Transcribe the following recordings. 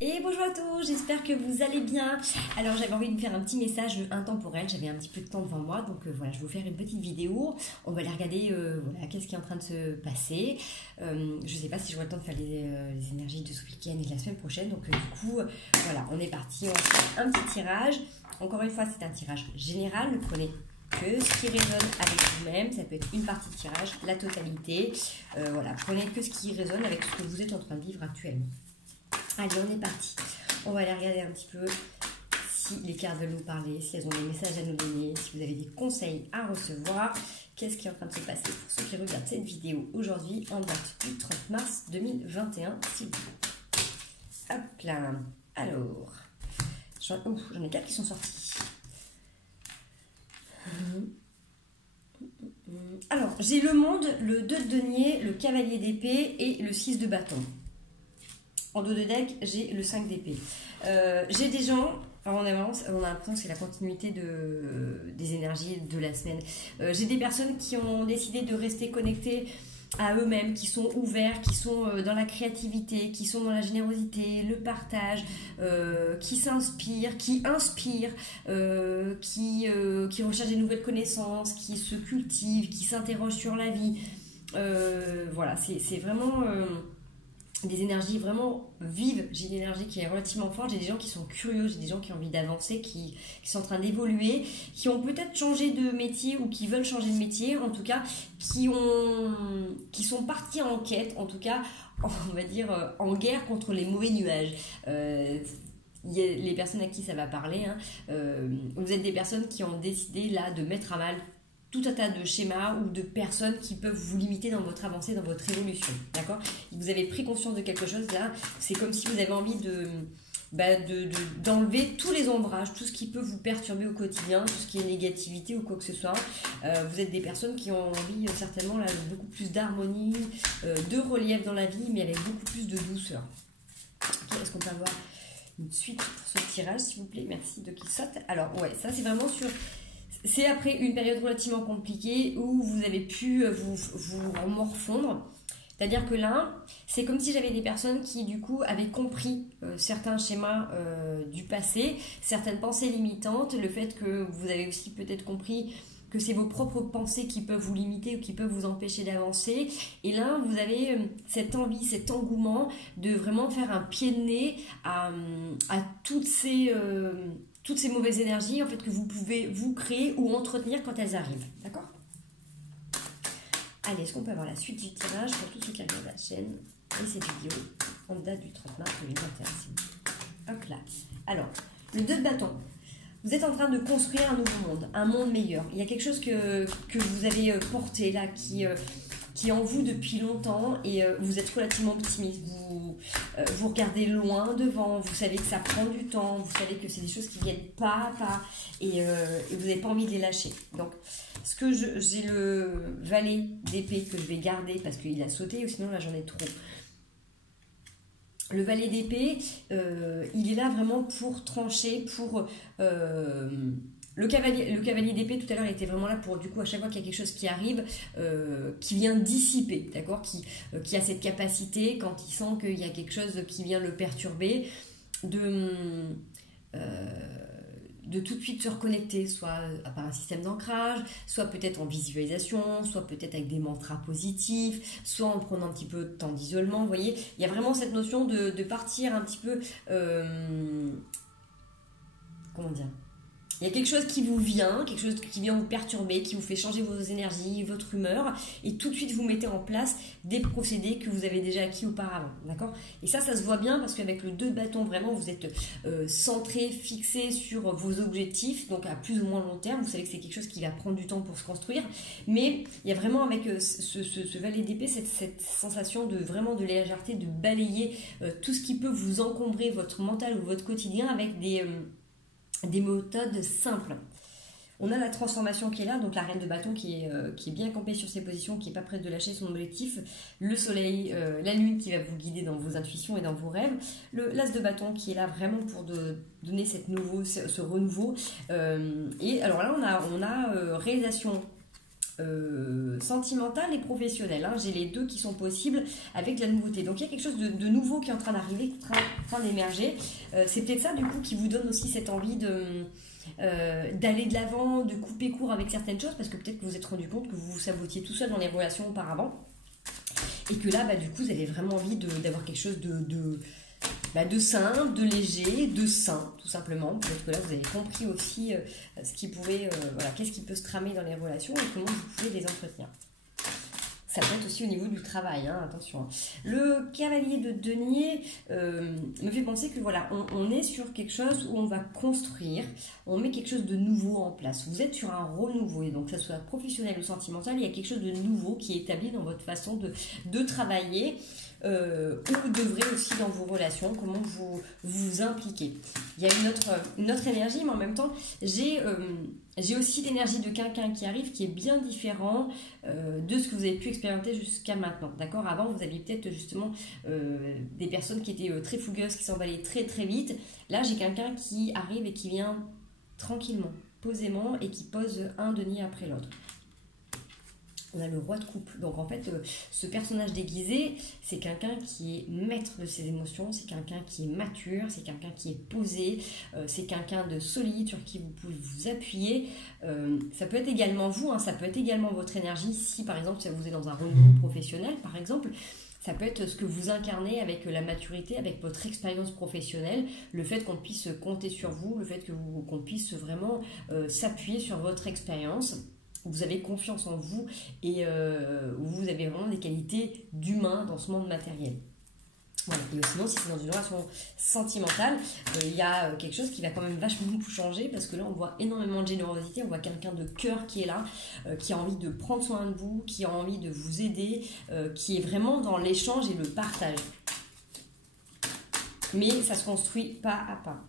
Et bonjour à tous, j'espère que vous allez bien. Alors j'avais envie de vous faire un petit message intemporel, j'avais un petit peu de temps devant moi, donc voilà, je vais vous faire une petite vidéo. On va aller regarder voilà, qu'est-ce qui est en train de se passer. Je ne sais pas si j'aurai le temps de faire les énergies de ce week-end et de la semaine prochaine, donc du coup, voilà, on est parti, on va faire un petit tirage. Encore une fois, c'est un tirage général, ne prenez que ce qui résonne avec vous-même, ça peut être une partie de tirage, la totalité. Voilà, prenez que ce qui résonne avec ce que vous êtes en train de vivre actuellement. Allez, on est parti. On va aller regarder un petit peu si les cartes veulent nous parler, si elles ont des messages à nous donner, si vous avez des conseils à recevoir. Qu'est-ce qui est en train de se passer pour ceux qui regardent cette vidéo aujourd'hui en date du 30 mars 2021, s'il vous plaît. Hop là. Alors, j'en ai 4 qui sont sortis. Alors, j'ai le monde, le 2 de denier, le cavalier d'épée et le 6 de bâton. En dos de deck, j'ai le 5 d'épée. J'ai des gens, alors on a l'impression que c'est la continuité des énergies de la semaine. J'ai des personnes qui ont décidé de rester connectées à eux-mêmes, qui sont ouverts, qui sont dans la créativité, qui sont dans la générosité, le partage, qui s'inspirent, qui inspirent, qui recherchent des nouvelles connaissances, qui se cultivent, qui s'interrogent sur la vie. Voilà, c'est vraiment... des énergies vraiment vives, j'ai une énergie qui est relativement forte, j'ai des gens qui sont curieux, j'ai des gens qui ont envie d'avancer, qui sont en train d'évoluer, qui ont peut-être changé de métier ou qui veulent changer de métier, en tout cas, qui sont partis en quête, en tout cas, on va dire, en guerre contre les mauvais nuages. Il y a les personnes à qui ça va parler, hein, vous êtes des personnes qui ont décidé là de mettre à mal tout un tas de schémas ou de personnes qui peuvent vous limiter dans votre avancée, dans votre évolution, d'accord? Vous avez pris conscience de quelque chose là, c'est comme si vous avez envie d'enlever tous les ombrages, tout ce qui peut vous perturber au quotidien, tout ce qui est négativité ou quoi que ce soit. Vous êtes des personnes qui ont envie certainement là, beaucoup plus d'harmonie, de relief dans la vie, mais avec beaucoup plus de douceur. Okay, est-ce qu'on peut avoir une suite pour ce tirage, s'il vous plaît? Merci de qu'il saute. Alors ouais, ça c'est vraiment sur... C'est après une période relativement compliquée où vous avez pu vous morfondre. C'est-à-dire que là, c'est comme si j'avais des personnes qui, du coup, avaient compris certains schémas du passé, certaines pensées limitantes, le fait que vous avez aussi peut-être compris que c'est vos propres pensées qui peuvent vous limiter ou qui peuvent vous empêcher d'avancer. Et là, vous avez cette envie, cet engouement de vraiment faire un pied de nez à toutes ces mauvaises énergies en fait, que vous pouvez vous créer ou entretenir quand elles arrivent. D'accord? Allez, est-ce qu'on peut avoir la suite du tirage pour tous ceux qui regardent la chaîne et cette vidéo en date du 30 mars 2021? Hop là. Alors, le 2 de bâton. Vous êtes en train de construire un nouveau monde, un monde meilleur. Il y a quelque chose que vous avez porté là, qui est en vous depuis longtemps et vous êtes relativement optimiste. Vous regardez loin devant, vous savez que ça prend du temps, vous savez que c'est des choses qui viennent pas à pas et vous n'avez pas envie de les lâcher. Donc, j'ai le valet d'épée que je vais garder parce qu'il a sauté ou sinon là j'en ai trop. Le valet d'épée, il est là vraiment pour trancher, pour... Le cavalier d'épée, tout à l'heure, il était vraiment là pour, du coup, à chaque fois qu'il y a quelque chose qui arrive, qui vient dissiper, d'accord, qui a cette capacité, quand il sent qu'il y a quelque chose qui vient le perturber, de tout de suite se reconnecter, soit par un système d'ancrage, soit peut-être en visualisation, soit peut-être avec des mantras positifs, soit en prenant un petit peu de temps d'isolement, vous voyez. Il y a vraiment cette notion de partir un petit peu... comment dire ? Il y a quelque chose qui vous vient, quelque chose qui vient vous perturber, qui vous fait changer vos énergies, votre humeur, et tout de suite vous mettez en place des procédés que vous avez déjà acquis auparavant, d'accord? Et ça se voit bien parce qu'avec le 2 de bâton, vraiment, vous êtes centré, fixé sur vos objectifs, donc à plus ou moins long terme. Vous savez que c'est quelque chose qui va prendre du temps pour se construire, mais il y a vraiment avec ce valet d'épée cette sensation de vraiment de légèreté, de balayer tout ce qui peut vous encombrer votre mental ou votre quotidien avec des méthodes simples. On a la transformation qui est là, donc la reine de bâton qui est bien campée sur ses positions, qui n'est pas prête de lâcher son objectif, le soleil, la lune qui va vous guider dans vos intuitions et dans vos rêves, l'as de bâton qui est là vraiment pour donner ce renouveau. Et alors là, on a réalisation sentimentale et professionnelle. Hein. J'ai les deux qui sont possibles avec la nouveauté. Donc il y a quelque chose de nouveau qui est en train d'arriver, qui est en train d'émerger. C'est peut-être ça du coup qui vous donne aussi cette envie d'aller de l'avant, de couper court avec certaines choses, parce que peut-être que vous vous êtes rendu compte que vous vous sabotiez tout seul dans les relations auparavant. Et que là, du coup, vous avez vraiment envie d'avoir quelque chose de simple, de léger, de sain, tout simplement. Peut-être que là, vous avez compris aussi ce qui pouvait, qu'est-ce qui peut se tramer dans les relations et comment vous pouvez les entretenir. Ça peut être aussi au niveau du travail, hein, attention. Hein. Le cavalier de denier me fait penser que voilà, on est sur quelque chose où on va construire, on met quelque chose de nouveau en place. Vous êtes sur un rôle nouveau, et donc que ce soit professionnel ou sentimental, il y a quelque chose de nouveau qui est établi dans votre façon de travailler, où vous devrez aussi dans vos relations, comment vous impliquez. Il y a une autre énergie, mais en même temps, j'ai aussi l'énergie de quelqu'un qui arrive qui est bien différent de ce que vous avez pu expérimenter jusqu'à maintenant. D'accord ? Avant, vous aviez peut-être justement des personnes qui étaient très fougueuses, qui s'emballaient très très vite. Là, j'ai quelqu'un qui arrive et qui vient tranquillement, posément, et qui pose un denier après l'autre. On a le roi de coupe. Donc en fait, ce personnage déguisé, c'est quelqu'un qui est maître de ses émotions, c'est quelqu'un qui est mature, c'est quelqu'un qui est posé, c'est quelqu'un de solide sur qui vous pouvez vous appuyer. Ça peut être également vous, hein, ça peut être également votre énergie. Si par exemple, vous êtes dans un renouveau professionnel, par exemple, ça peut être ce que vous incarnez avec la maturité, avec votre expérience professionnelle, le fait qu'on puisse compter sur vous, le fait qu'on puisse vraiment s'appuyer sur votre expérience. Vous avez confiance en vous et vous avez vraiment des qualités d'humain dans ce monde matériel. Voilà. Et sinon, si c'est dans une relation sentimentale, il y a quelque chose qui va quand même vachement vous changer, parce que là, on voit énormément de générosité, on voit quelqu'un de cœur qui est là, qui a envie de prendre soin de vous, qui a envie de vous aider, qui est vraiment dans l'échange et le partage. Mais ça se construit pas à pas.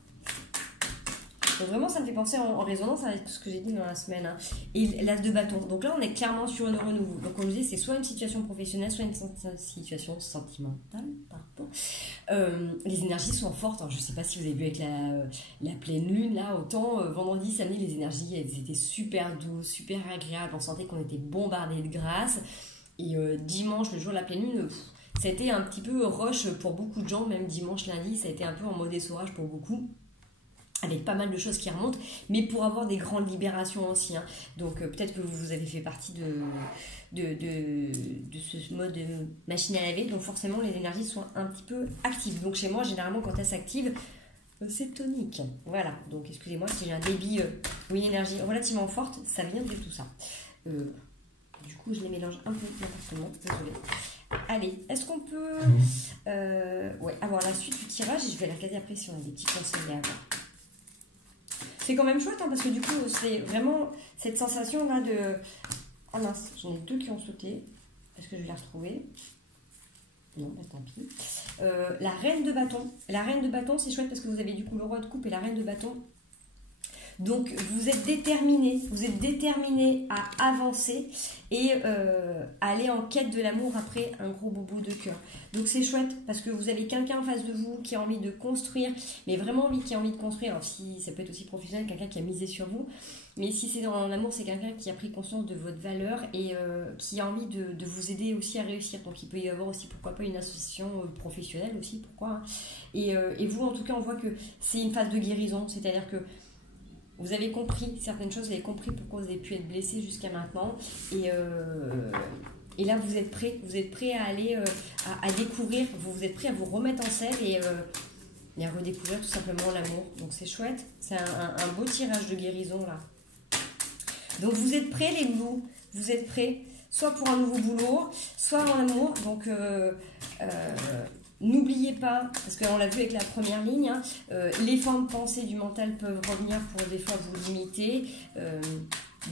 Donc vraiment, ça me fait penser en résonance avec ce que j'ai dit dans la semaine. Hein. Et l'as de bâton. Donc là, on est clairement sur un renouveau. Donc on nous dit, c'est soit une situation professionnelle, soit une situation sentimentale. Pardon. Les énergies sont fortes. Alors, je ne sais pas si vous avez vu avec la pleine lune, là, autant vendredi, samedi, les énergies, elles étaient super douces, super agréables. On sentait qu'on était bombardé de grâce. Et dimanche, le jour de la pleine lune, ça a été un petit peu rush pour beaucoup de gens. Même dimanche, lundi, ça a été un peu en mode essorage pour beaucoup, avec pas mal de choses qui remontent, mais pour avoir des grandes libérations aussi. Hein. Donc peut-être que vous avez fait partie de ce mode machine à laver, donc forcément les énergies sont un petit peu actives. Donc chez moi, généralement, quand elles s'activent, c'est tonique. Voilà, donc excusez-moi si j'ai un débit ou une énergie relativement forte, ça vient de tout ça. Du coup, je les mélange un peu n'importe, désolée. Allez, est-ce qu'on peut avoir la suite du tirage, et je vais la regarder après si on a des petits conseils à avoir. C'est quand même chouette, hein, parce que du coup, c'est vraiment cette sensation-là de... Ah mince, j'en ai deux qui ont sauté. Est-ce que je vais la retrouver? Non, bah tant pis. La reine de bâton. La reine de bâton, c'est chouette parce que vous avez du coup le roi de coupe et la reine de bâton. Donc, vous êtes déterminé à avancer et à aller en quête de l'amour après un gros bobo de cœur. Donc, c'est chouette parce que vous avez quelqu'un en face de vous qui a envie de construire, mais vraiment qui a envie de construire. Alors, si ça peut être aussi professionnel, quelqu'un qui a misé sur vous. Mais si c'est dans l'amour, c'est quelqu'un qui a pris conscience de votre valeur et qui a envie de vous aider aussi à réussir. Donc, il peut y avoir aussi, pourquoi pas, une association professionnelle aussi, pourquoi. Hein. Et vous, en tout cas, on voit que c'est une phase de guérison, c'est-à-dire que vous avez compris certaines choses, vous avez compris pourquoi vous avez pu être blessé jusqu'à maintenant. Et là, vous êtes prêt à aller à découvrir, vous êtes prêt à vous remettre en selle et à redécouvrir tout simplement l'amour. Donc c'est chouette, c'est un beau tirage de guérison là. Donc vous êtes prêts les loups, vous êtes prêts soit pour un nouveau boulot, soit en amour. Donc n'oubliez pas, parce qu'on l'a vu avec la première ligne, hein, les formes pensées du mental peuvent revenir pour des fois vous limiter.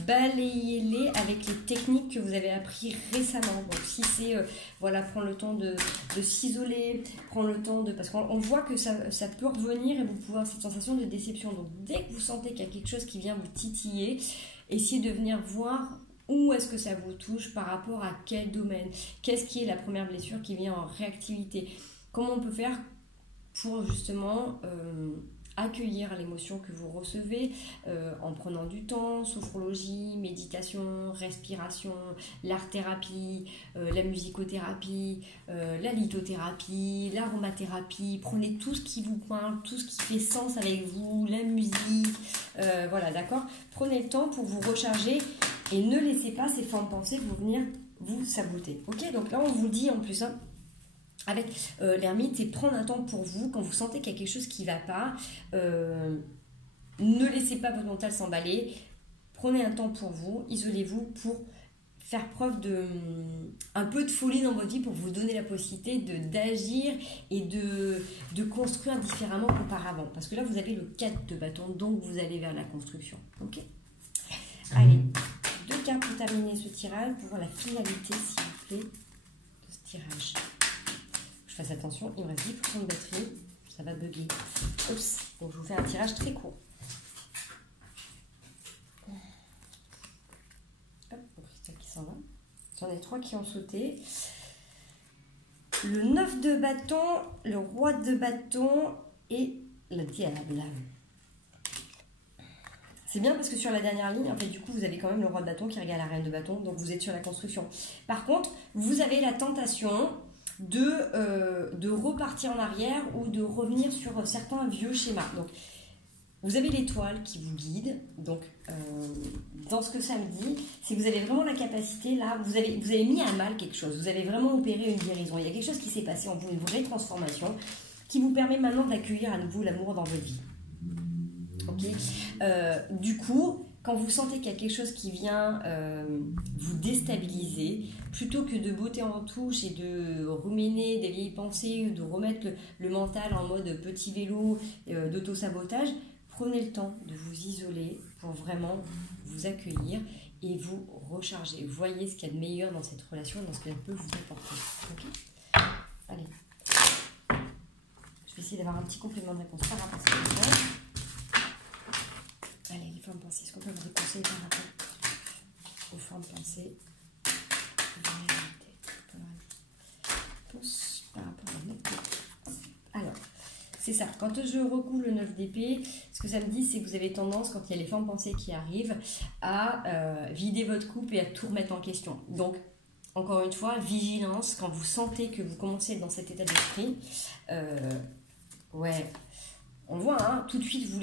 Balayez-les avec les techniques que vous avez appris récemment. Donc si c'est prendre le temps de s'isoler, prendre le temps de... Parce qu'on voit que ça peut revenir et vous pouvez avoir cette sensation de déception. Donc dès que vous sentez qu'il y a quelque chose qui vient vous titiller, essayez de venir voir où est-ce que ça vous touche, par rapport à quel domaine, qu'est-ce qui est la première blessure qui vient en réactivité. Comment on peut faire pour justement accueillir l'émotion que vous recevez en prenant du temps, sophrologie, méditation, respiration, l'art-thérapie, la musicothérapie, la lithothérapie, l'aromathérapie. Prenez tout ce qui vous parle, tout ce qui fait sens avec vous, la musique, voilà, d'accord? Prenez le temps pour vous recharger et ne laissez pas ces formes pensées vous venir vous saboter. Ok, donc là on vous dit en plus, hein, avec l'ermite, c'est prendre un temps pour vous quand vous sentez qu'il y a quelque chose qui ne va pas. Ne laissez pas votre mental s'emballer. Prenez un temps pour vous, isolez-vous pour faire preuve de un peu de folie dans votre vie pour vous donner la possibilité d'agir et de construire différemment qu'auparavant. Parce que là, vous avez le 4 de bâton, donc vous allez vers la construction. Ok ? Allez, 2 cartes pour terminer ce tirage, pour voir la finalité, s'il vous plaît, de ce tirage. Je fasse attention, il me reste 10% de batterie, ça va bugger. Oups, donc je vous fais un tirage très court. Hop, le cristal qui s'en va. J'en ai 3 qui ont sauté. Le 9 de bâton, le roi de bâton et le diable. C'est bien parce que sur la dernière ligne, en fait, du coup, vous avez quand même le roi de bâton qui regarde la reine de bâton, donc vous êtes sur la construction. Par contre, vous avez la tentation de repartir en arrière ou de revenir sur certains vieux schémas. Donc, vous avez l'étoile qui vous guide. Donc, dans ce que ça me dit, c'est que vous avez vraiment la capacité, là, vous avez mis à mal quelque chose. Vous avez vraiment opéré une guérison. Il y a quelque chose qui s'est passé en vous, une vraie transformation qui vous permet maintenant d'accueillir à nouveau l'amour dans votre vie. Ok. Du coup, quand vous sentez qu'il y a quelque chose qui vient vous déstabiliser, plutôt que de botter en touche et de ruminer des vieilles pensées, de remettre le mental en mode petit vélo d'auto-sabotage, prenez le temps de vous isoler pour vraiment vous accueillir et vous recharger. Voyez ce qu'il y a de meilleur dans cette relation, dans ce qu'elle peut vous apporter. Okay. Allez. Je vais essayer d'avoir un petit complément de réponse par rapport à ce que je fais. Allez, les formes pensées, est-ce qu'on peut vous conseiller par rapport aux formes pensées par rapport à notre côté. Alors, c'est ça, quand je recoule le 9 d'épée, ce que ça me dit, c'est que vous avez tendance, quand il y a les formes pensées qui arrivent, à vider votre coupe et à tout remettre en question. Donc, encore une fois, vigilance, quand vous sentez que vous commencez à être dans cet état d'esprit, ouais... On voit, hein, tout de suite, vous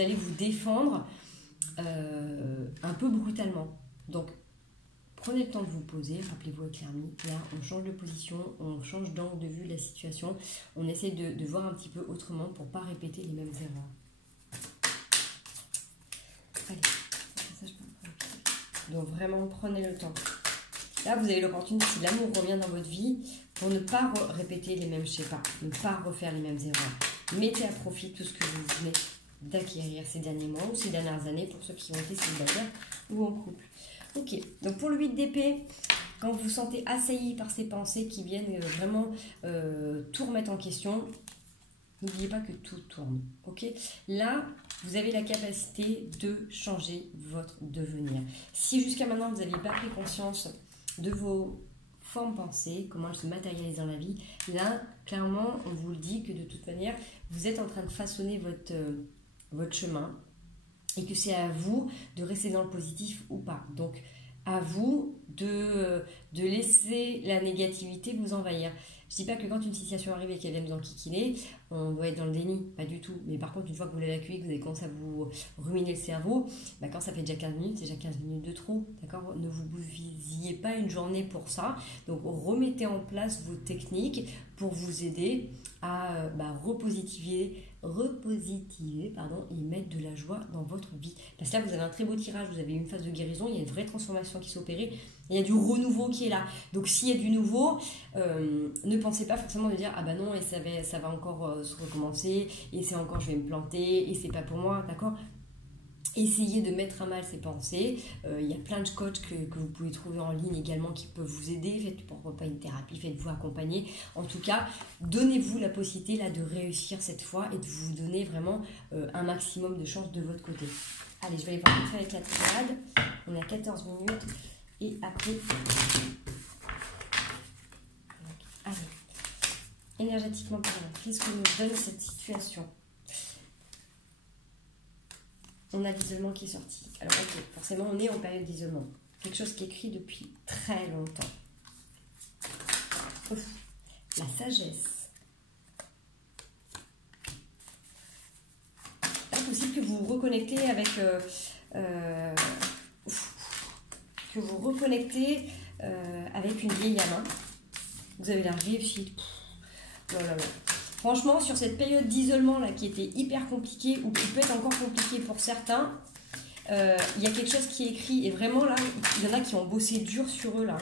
allez vous défendre un peu brutalement. Donc, prenez le temps de vous poser, rappelez-vous avec l'ermite. Là, on change de position, on change d'angle de vue de la situation. On essaie de voir un petit peu autrement pour ne pas répéter les mêmes erreurs. Allez, ça, je peux. Donc, vraiment, prenez le temps. Là, vous avez l'opportunité, si l'amour revient dans votre vie, pour ne pas répéter les mêmes schémas, ne pas refaire les mêmes erreurs. Mettez à profit tout ce que vous venez d'acquérir ces derniers mois ou ces dernières années pour ceux qui ont été célibataires ou en couple. Ok, donc pour le 8 d'épée, quand vous vous sentez assailli par ces pensées qui viennent vraiment tout remettre en question, n'oubliez pas que tout tourne. Ok, là, vous avez la capacité de changer votre devenir. Si jusqu'à maintenant vous n'aviez pas pris conscience de vos formes pensées, comment elles se matérialisent dans la vie, là, clairement, on vous le dit que de toute manière, vous êtes en train de façonner votre chemin et que c'est à vous de rester dans le positif ou pas. Donc, à vous de laisser la négativité vous envahir. Je ne dis pas que quand une situation arrive et qu'elle vient nous enquiquiner, on doit être dans le déni, pas du tout. Mais par contre, une fois que vous l'avez accueilli, que vous avez commencé à vous ruminer le cerveau, bah quand ça fait déjà 15 minutes, c'est déjà 15 minutes de trop. D'accord ? Ne vous bousillez pas une journée pour ça. Donc, remettez en place vos techniques pour vous aider à repositiver et mettre de la joie dans votre vie. Parce que là, vous avez un très beau tirage, vous avez une phase de guérison, il y a une vraie transformation qui s'est opérée, il y a du renouveau qui est là. Donc, s'il y a du nouveau, ne pensez pas forcément de dire « Ah bah non, et ça va encore se recommencer, et c'est encore je vais me planter, et c'est pas pour moi, d'accord ?» Essayez de mettre à mal ces pensées. Il y a plein de coachs que vous pouvez trouver en ligne également qui peuvent vous aider. Faites pourquoi pas une thérapie, faites-vous accompagner. En tout cas, donnez-vous la possibilité là de réussir cette fois et de vous donner vraiment un maximum de chance de votre côté. Allez, je vais aller voir vite fait avec la triade. On est à 14 minutes. Et après... Allez. Énergétiquement parlant, qu'est-ce que nous donne cette situation ? on a l'isolement qui est sorti. Alors ok, forcément on est en période d'isolement. Quelque chose qui est écrit depuis très longtemps. Ouf, la sagesse. Là, possible que vous vous reconnectez avec... que vous reconnectez avec une vieille âme. Vous avez la réussite. Oh là là. Franchement, sur cette période d'isolement là qui était hyper compliquée ou qui peut être encore compliquée pour certains, il y a quelque chose qui est écrit et vraiment là, il y en a qui ont bossé dur sur eux là.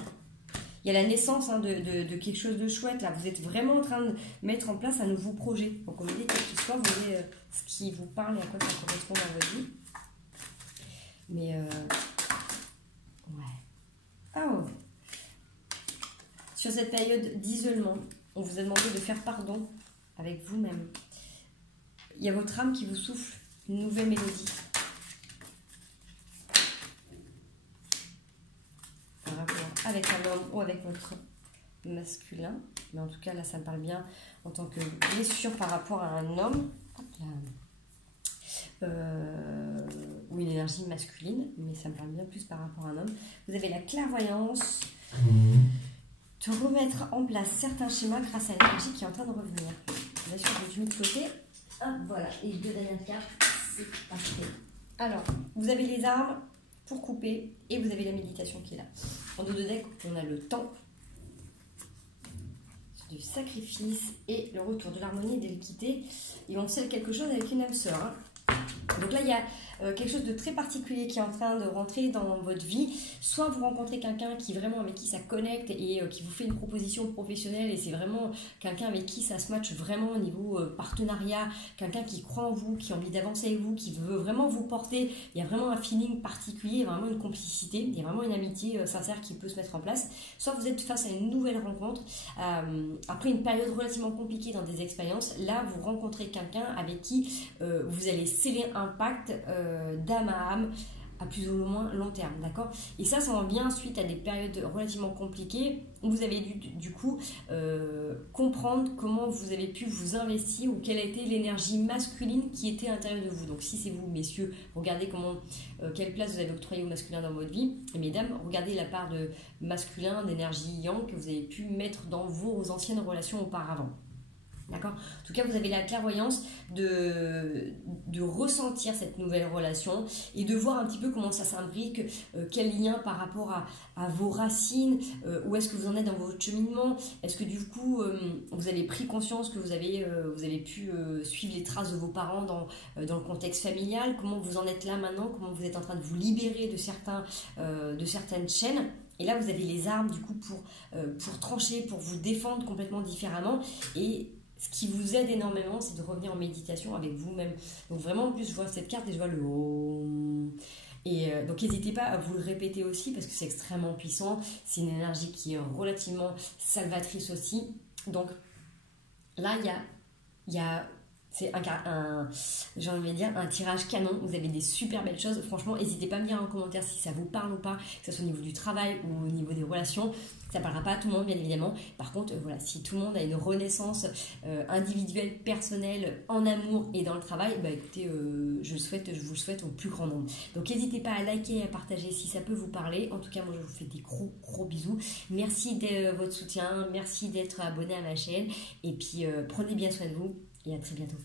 Il y a la naissance de quelque chose de chouette là. Vous êtes vraiment en train de mettre en place un nouveau projet. Donc on me dit quel qu'il soit, vous voyez ce qui vous parle et à quoi ça correspond dans votre vie. Mais ouais. Oh. Sur cette période d'isolement, on vous a demandé de faire pardon avec vous-même. Il y a votre âme qui vous souffle une nouvelle mélodie. Par rapport avec un homme ou avec votre masculin. Mais en tout cas, là, ça me parle bien en tant que blessure par rapport à un homme. Hop là. Ou une énergie masculine. Mais ça me parle bien plus par rapport à un homme. Vous avez la clairvoyance. De remettre en place certains schémas grâce à l'énergie qui est en train de revenir. Bien sûr, je vais de côté. Hop, voilà. Et les deux dernières cartes, c'est parfait. Alors, vous avez les armes pour couper et vous avez la méditation qui est là. En dos de deck, on a le temps du sacrifice et le retour de l'harmonie et de l'équité. Et on scelle quelque chose avec une âme sœur. Hein. Donc là, il y a quelque chose de très particulier qui est en train de rentrer dans votre vie. Soit vous rencontrez quelqu'un qui vraiment avec qui ça connecte et qui vous fait une proposition professionnelle et c'est vraiment quelqu'un avec qui ça se match vraiment au niveau partenariat, quelqu'un qui croit en vous, qui a envie d'avancer avec vous, qui veut vraiment vous porter. Il y a vraiment un feeling particulier, vraiment une complicité, il y a vraiment une amitié sincère qui peut se mettre en place. Soit vous êtes face à une nouvelle rencontre, après une période relativement compliquée dans des expériences, là vous rencontrez quelqu'un avec qui vous allez sceller un pacte d'âme à âme à plus ou moins long terme, d'accord? Et ça en vient suite à des périodes relativement compliquées où vous avez dû du coup comprendre comment vous avez pu vous investir ou quelle a été l'énergie masculine qui était à l'intérieur de vous. Donc si c'est vous, messieurs, regardez quelle place vous avez octroyée au masculin dans votre vie. Et mesdames, regardez la part de masculin, d'énergie yang que vous avez pu mettre dans vos anciennes relations auparavant. D'accord? En tout cas, vous avez la clairvoyance de ressentir cette nouvelle relation et de voir un petit peu comment ça s'imbrique, quel lien par rapport à vos racines, où est-ce que vous en êtes dans votre cheminement, est-ce que du coup, vous avez pris conscience que vous avez pu suivre les traces de vos parents dans le contexte familial, comment vous en êtes là maintenant, comment vous êtes en train de vous libérer de certaines chaînes. Et là, vous avez les armes du coup pour trancher, pour vous défendre complètement différemment. Et ce qui vous aide énormément, c'est de revenir en méditation avec vous-même. Donc vraiment, en plus, je vois cette carte et je vois le Om. Et donc n'hésitez pas à vous le répéter aussi parce que c'est extrêmement puissant. C'est une énergie qui est relativement salvatrice aussi. Donc là, il y a c'est j'ai envie de dire un tirage canon. Vous avez des super belles choses. Franchement, n'hésitez pas à me dire en commentaire si ça vous parle ou pas, que ce soit au niveau du travail ou au niveau des relations. Ça ne parlera pas à tout le monde, bien évidemment. Par contre, voilà, si tout le monde a une renaissance individuelle, personnelle, en amour et dans le travail, bah écoutez, je vous le souhaite au plus grand nombre. Donc n'hésitez pas à liker et à partager si ça peut vous parler. En tout cas, moi, je vous fais des gros bisous. Merci de votre soutien. Merci d'être abonné à ma chaîne. Et puis, prenez bien soin de vous. Et à très bientôt.